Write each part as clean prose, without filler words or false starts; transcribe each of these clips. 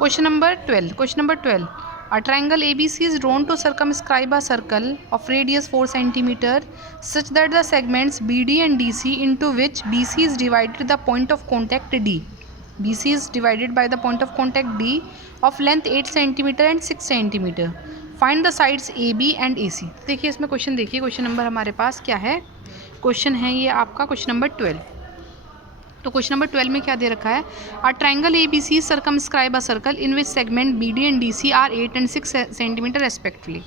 Question number 12. A triangle ABC is drawn to circumscribe a circle of radius 4 cm such that the segments BD and DC into which BC is divided the point of contact D. BC is divided by the point of contact D of length 8 cm and 6 cm. Find the sides AB and AC. देखिए इसमें question देखिए, question number हमारे पास क्या है, question है ये आपका question number 12. तो क्वेश्चन नंबर 12 में क्या दे रखा है, a triangle ABC circumscribe a circle in which segment BD and DC are 8 and 6 centimetre respectively.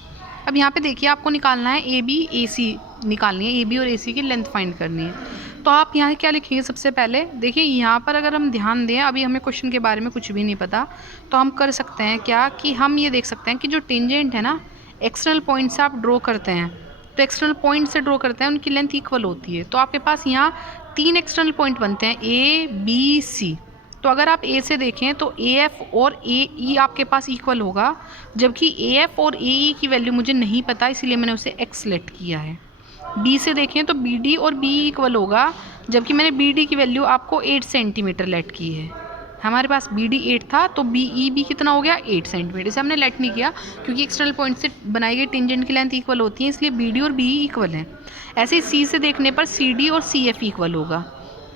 अब यहाँ पे देखिए आपको निकालना है AB AC निकालनी है, AB और AC की लेंथ फाइंड करनी है. तो आप यहाँ क्या लिखेंगे, सबसे पहले देखिए यहाँ पर अगर हम ध्यान दें, अभी हमें क्वेश्चन के बारे में कुछ भी नहीं पता, तो हम कर सकते हैं क्या कि हम ये देख सकते हैं कि जो टेंजेंट है ना, एक्सटर्नल पॉइंट से आप ड्रॉ करते हैं, तो एक्सटर्नल पॉइंट से ड्रॉ करते हैं उनकी लेंथ इक्वल होती है. तो आपके पास यहाँ 3 एक्सटर्नल पॉइंट बनते हैं A B C. तो अगर आप A से देखें तो AF और AE आपके पास इक्वल होगा, जबकि AF और AE की वैल्यू मुझे नहीं पता, इसीलिए मैंने उसे X सेलेक्ट किया है. B से देखें तो BD और BE इक्वल होगा, जबकि मैंने BD की वैल्यू आपको 8 सेंटीमीटर लेट की है. हमारे पास BD 8 था तो BE भी कितना हो गया, 8 सेंटीमीटर. इसे हमने लेट नहीं किया क्योंकि एक्सटर्नल पॉइंट से बनाई गई टेंजेंट की लेंथ इक्वल होती है, इसलिए BD और BE इक्वल हैं. ऐसे ही C से देखने पर CD और CF इक्वल होगा,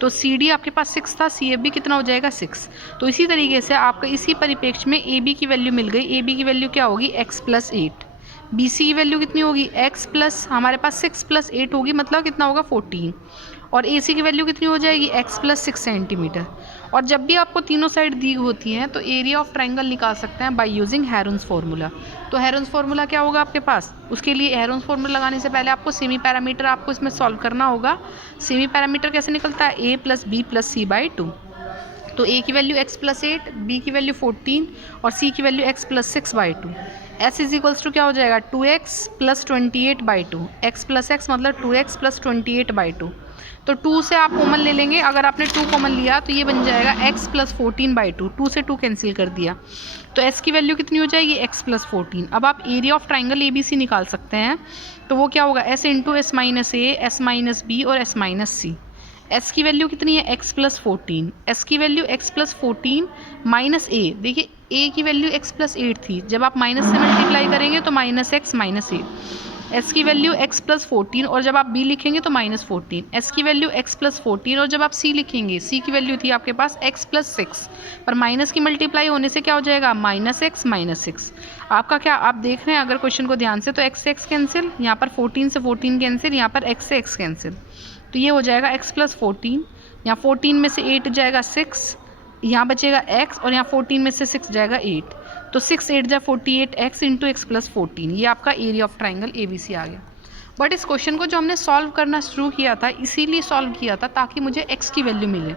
तो CD आपके पास 6 था, CF भी कितना हो जाएगा, 6. तो इसी तरीके से आपका इसी परिप्रेक्ष्य में AB की वैल्यू मिल गई. AB की वैल्यू क्या होगी, x + 8. BC की वैल्यू कितनी होगी, x प्लस हमारे पास 6 + 8 होगी, मतलब कितना होगा, 14. और AC की वैल्यू कितनी हो जाएगी, x + 6 सेंटीमीटर. और जब भी आपको तीनों साइड दी होती हैं तो एरिया ऑफ ट्रायंगल निकाल सकते हैं बाय यूजिंग हेरोन्स फार्मूला. तो हेरोन्स फार्मूला क्या होगा आपके पास, उसके लिए हेरोन्स फार्मूला लगाने से पहले आपको सेमी पैरामीटर आपको इसमें सॉल्व करना होगा. सेमी पैरामीटर कैसे निकलता है, A + B + C/2. तो A की वैल्यू x + 8, B की वैल्यू 14 और C की वैल्यू x + 6/2. S = क्या हो जाएगा, 2x + 28/2. x + x मतलब 2x + 28/2. तो 2 से आप कॉमन ले लेंगे, अगर आपने 2 कॉमन लिया तो ये बन जाएगा x + 14/2. 2 से 2 कैंसिल कर दिया, तो s की वैल्यू कितनी हो जाएगी, x + 14. अब आप एरिया ऑफ ट्राइंगल ABC निकाल सकते हैं, तो वो क्या होगा, s × s - A, s - B और s - C. s की वैल्यू कितनी है, x + 14. s की वैल्यू x + 14 माइनस a, देखिए a की वैल्यू x + 8 थी, जब आप माइनस से मल्टीप्लाई करेंगे तो -x - a. s की वैल्यू x + 14 और जब आप b लिखेंगे तो -14. s की वैल्यू x + 14 और जब आप c लिखेंगे, c की वैल्यू थी आपके पास x + 6, पर माइनस की मल्टीप्लाई होने से क्या हो जाएगा, -x - 6. आपका क्या, आप देख रहे हैं अगर क्वेश्चन को ध्यान से, तो x से x कैंसिल, यहाँ पर 14 से 14 कैंसिल, यहाँ पर x से x कैंसिल, तो ये हो जाएगा x + 14. यहाँ 14 में से 8 जाएगा 6, यहाँ बचेगा x और यहाँ 14 में से 6 जाएगा 8, तो 6 8 जा 48, x × x + 14. ये आपका एरिया ऑफ ट्राइंगल ABC आ गया. बट इस क्वेश्चन को जो हमने सॉल्व करना शुरू किया था, इसीलिए सॉल्व किया था ताकि मुझे x की वैल्यू मिले,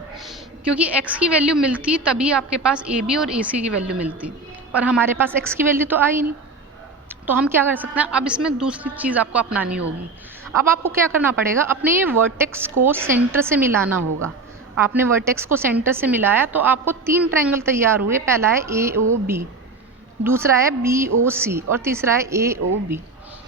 क्योंकि x की वैल्यू मिलती तभी आपके पास AB और AC की वैल्यू मिलती, और हमारे पास x की वैल्यू तो आई नहीं. तो हम क्या कर सकते हैं, अब इसमें दूसरी चीज़ आपको अपनानी होगी. अब आपको क्या करना पड़ेगा, अपने ये वर्टेक्स को सेंटर से मिलाना होगा. आपने वर्टेक्स को सेंटर से मिलाया तो आपको 3 ट्रायंगल तैयार हुए. पहला है AOB, दूसरा है BOC और तीसरा है AOB.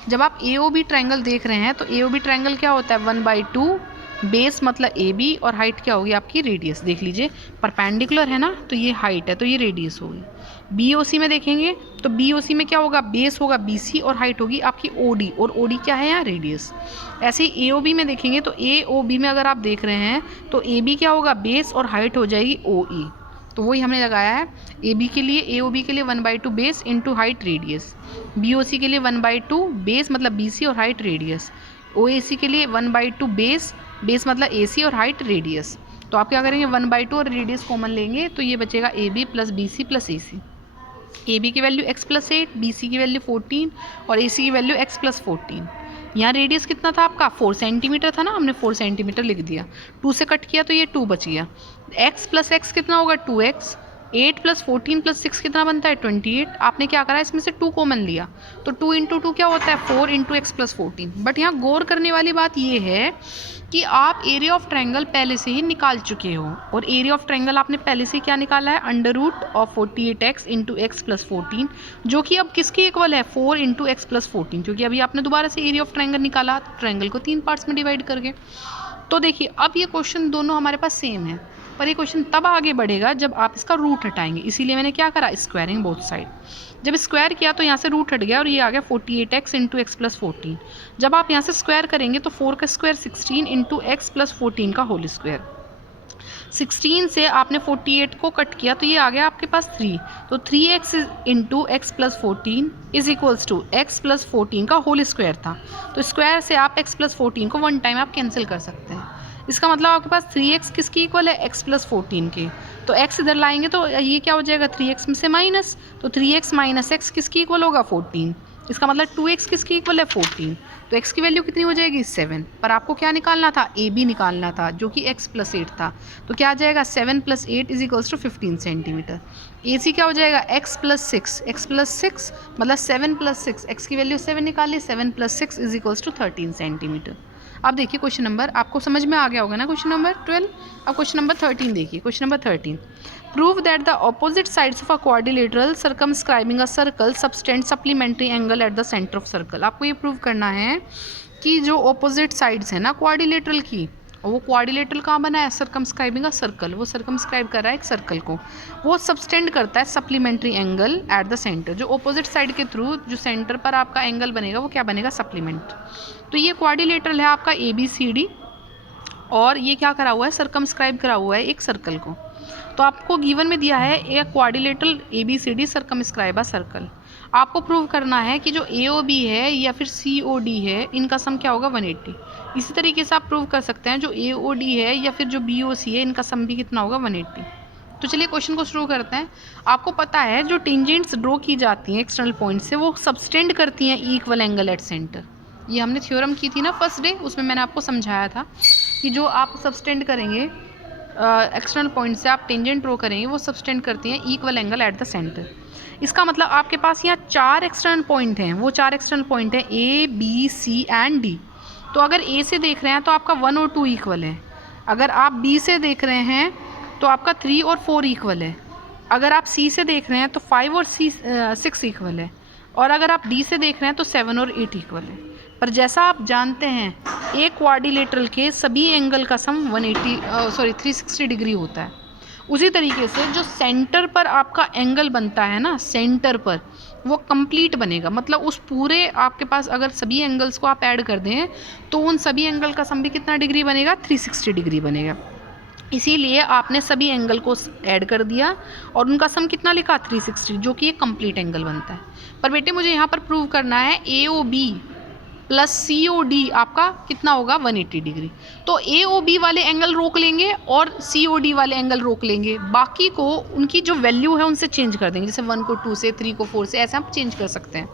जब आप AOB ट्रायंगल देख रहे हैं तो AOB ट्रायंगल क्या होता है, 1/2 बेस मतलब AB और हाइट क्या होगी आपकी, रेडियस. देख लीजिए परपेंडिकुलर है ना, तो ये हाइट है तो ये रेडियस होगी. BOC में देखेंगे तो BOC में क्या होगा, बेस होगा BC और हाइट होगी आपकी OD, और OD क्या है यहाँ, रेडियस. ऐसे ही AOB में देखेंगे तो AOB में अगर आप देख रहे हैं तो AB क्या होगा, बेस और हाइट हो जाएगी OE. तो वही हमने लगाया है AB के लिए, AOB के लिए 1/2 base into height radius, BOC के लिए 1/2 बेस मतलब BC और हाइट रेडियस, OAC के लिए 1/2 बेस मतलब AC और हाइट रेडियस. तो आप क्या करेंगे, 1/2 और रेडियस कॉमन लेंगे तो ये बचेगा AB + BC + AC. AB की वैल्यू x + 8, BC की वैल्यू 14 और AC की वैल्यू x + 14. यहाँ रेडियस कितना था आपका, 4 सेंटीमीटर था ना, हमने 4 सेंटीमीटर लिख दिया. 2 से कट किया तो ये 2 बच गया. x + x कितना होगा, 2x. 8 + 14 + 6 कितना बनता है, 28. आपने क्या करा, इसमें से 2 कॉमन लिया, तो 2 × 2 क्या होता है, 4 × x + 14. बट यहाँ गौर करने वाली बात ये है कि आप एरिया ऑफ ट्रायंगल पहले से ही निकाल चुके हो, और एरिया ऑफ ट्रायंगल आपने पहले से क्या निकाला है, √48x × x + 14, जो कि अब किसके इक्वल है, 4 × x + 14, क्योंकि अभी आपने दोबारा से एरिया ऑफ ट्रायंगल निकाला, ट्रायंगल को 3 पार्ट्स में डिवाइड करके. तो देखिए अब ये क्वेश्चन दोनों हमारे पास सेम है, पर ये क्वेश्चन तब आगे बढ़ेगा जब आप इसका रूट हटाएंगे, इसीलिए मैंने क्या करा, स्क्वायरिंग बोथ साइड। जब स्क्वायर किया तो यहाँ से रूट हट गया और ये आ गया 48x इंटू एक्स प्लस 14। जब आप यहाँ से स्क्वायर करेंगे तो 4 का स्क्वायर 16 इंटू एक्स प्लस 14 का होल स्क्वायर। 16 से आपने 48 को कट किया तो ये आ गया आपके पास 3, तो 3x into x plus 14 is equals to x plus 14 का होल स्क्वायर था। तो स्क्वायर से आप x प्लस 14 को वन टाइम आप कैंसिल कर सकते हैं। इसका मतलब आपके पास 3x किसकी इक्वल है, x प्लस 14 के। तो x इधर लाएंगे तो ये क्या हो जाएगा, 3x में से माइनस, तो 3x माइनस x किसकी इक्वल होगा, 14। इसका मतलब 2x किसकी इक्वल है, 14। तो x की वैल्यू कितनी हो जाएगी, 7। पर आपको क्या निकालना था, a b निकालना था जो कि x प्लस 8 था। तो क्या आ जाएगा, 7 plus 8 is equals to 15 centimetre. AC क्या हो जाएगा, x प्लस 6 मतलब 7 प्लस 6, x की वैल्यू 7 निकालिए, 7 plus 6 is equals to 13 centimetre. अब देखिए क्वेश्चन नंबर, आपको समझ में आ गया होगा ना क्वेश्चन नंबर 12। अब क्वेश्चन नंबर 13 देखिए। Question number 13, prove that the opposite sides of a quadrilateral circumscribing a circle subtend supplementary angle at the centre of circle. आपको ये प्रूव करना है कि जो ऑपोजिट साइड्स है ना क्वाड्रिलेटरल की, वो क्वाड्रिलेटरल कहाँ बना है, सर्कमस्क्राइबिंग अ सर्कल, वो सर्कमस्क्राइब कर रहा है एक सर्कल को, वो सबटेंड करता है supplementary angle at the centre. जो ऑपोजिट साइड के थ्रू जो सेंटर पर आपका एंगल बनेगा वो क्या बनेगा, सप्लीमेंट। तो ये क्वाड्रिलेटरल है आपका ABCD, और ये क्या करा हुआ है, सर्कमस्क्राइब करा हुआ है एक सर्कल को। तो आपको गिवन में दिया है एक quadrilateral ABCD circumscribe a circle. आपको प्रूव करना है कि जो AOB है या फिर COD है, इनका सम क्या होगा, 180। इसी तरीके से आप प्रूव कर सकते हैं जो AOD है या फिर जो BOC है, इनका सम भी कितना होगा, 180। तो चलिए क्वेश्चन को शुरू करते हैं। आपको पता है जो टेंजेंट्स ड्रॉ की जाती हैं एक्सटर्नल पॉइंट से, वो सबटेंड करती हैं इक्वल एंगल एट सेंटर। ये हमने थ्योरम की थी ना फर्स्ट डे, उसमें मैंने आपको समझाया था कि जो आप सबटेंड करेंगे एक्सटर्नल पॉइंट से, आप टेंजेंट ड्रॉ करेंगे, वो सबटेंड करती हैं equal angle at the centre. इसका मतलब आपके पास यहाँ 4 एक्सटर्नल पॉइंट हैं, वो 4 एक्सटर्नल पॉइंट हैं A, B, C and D। तो अगर A से देख रहे हैं तो आपका 1 और 2 इक्वल है, अगर आप B से देख रहे हैं तो आपका 3 और 4 इक्वल है, अगर आप C से देख रहे हैं तो 5 और 6 इक्वल है, और अगर आप D से देख रहे हैं तो 7 और 8 इक्वल है। पर जैसा आप जानते हैं एक क्वाड्रिलेटरल के सभी एंगल का सम 360 डिग्री होता है। उसी तरीके से जो सेंटर पर आपका एंगल बनता है ना, सेंटर पर वो कंप्लीट बनेगा, मतलब उस पूरे आपके पास अगर सभी एंगल्स को आप ऐड कर दें तो उन सभी एंगल का सम भी कितना डिग्री बनेगा, 360 डिग्री बनेगा। इसीलिए आपने सभी एंगल को ऐड कर दिया और उनका सम कितना लिखा, 360, जो कि एक कंप्लीट एंगल बनता है। पर बेटे मुझे यहाँ पर प्रूव करना है AOB प्लस COD आपका कितना होगा, 180 डिग्री। तो AOB वाले एंगल रोक लेंगे और COD वाले एंगल रोक लेंगे, बाकी को उनकी जो वैल्यू है उनसे चेंज कर देंगे, जैसे 1 को 2 से, 3 को 4 से, ऐसे आप चेंज कर सकते हैं।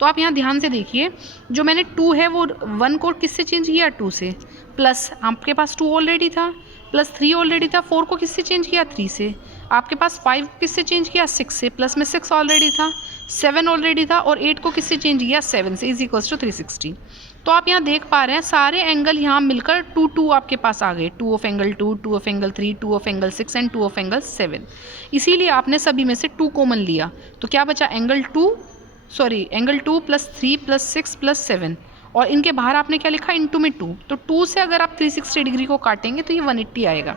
तो आप यहाँ ध्यान से देखिए, जो मैंने 2 है वो 1 को किससे चेंज किया, 2 से, प्लस आपके पास 2 ऑलरेडी था, प्लस 3 ऑलरेडी था, 4 को किससे चेंज किया, 3 से, आपके पास 5 किससे चेंज किया, 6 से, प्लस में 6 ऑलरेडी था, 7 ऑलरेडी था, और 8 को किससे चेंज किया, 7 से, इज इक्वल्स टू 360। तो आप यहाँ देख पा रहे हैं सारे एंगल यहाँ मिलकर 2 आपके पास आ गए, 2 of angle 2, 2 of angle 3, 2 of angle 6 and 2 of angle 7। इसीलिए आपने सभी में से 2 कॉमन लिया, तो क्या बचा, एंगल 2 प्लस 3 प्लस 6 प्लस 7, और इनके बाहर आपने क्या लिखा, इनटू में 2। तो 2 से अगर आप 360 डिग्री को काटेंगे तो ये 180 आएगा।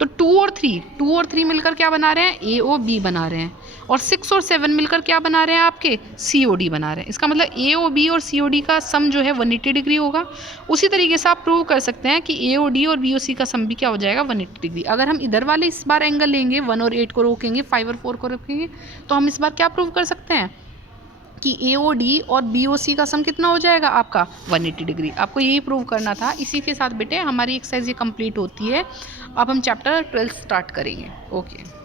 तो 2 और 3 मिलकर क्या बना रहे हैं, AOB बना रहे हैं, और 6 और 7 मिलकर क्या बना रहे हैं, आपके COD बना रहे हैं। इसका मतलब AOB और COD का सम जो है 180 डिग्री होगा। उसी तरीके से आप प्रूव कर सकते हैं कि AOD और BOC का सम भी क्या हो जाएगा, 180 डिग्री। अगर हम इधर वाले इस बार एंगल लेंगे, 1 और 8 को रोकेंगे, 5 और 4 को रोकेंगे, तो हम इस बार क्या प्रूव कर सकते हैं कि AOD और BOC का सम कितना हो जाएगा, आपका 180 डिग्री। आपको यही प्रूव करना था। इसी के साथ बेटे हमारी एक्सरसाइज ये कंप्लीट होती है। अब हम चैप्टर 12 स्टार्ट करेंगे। ओके।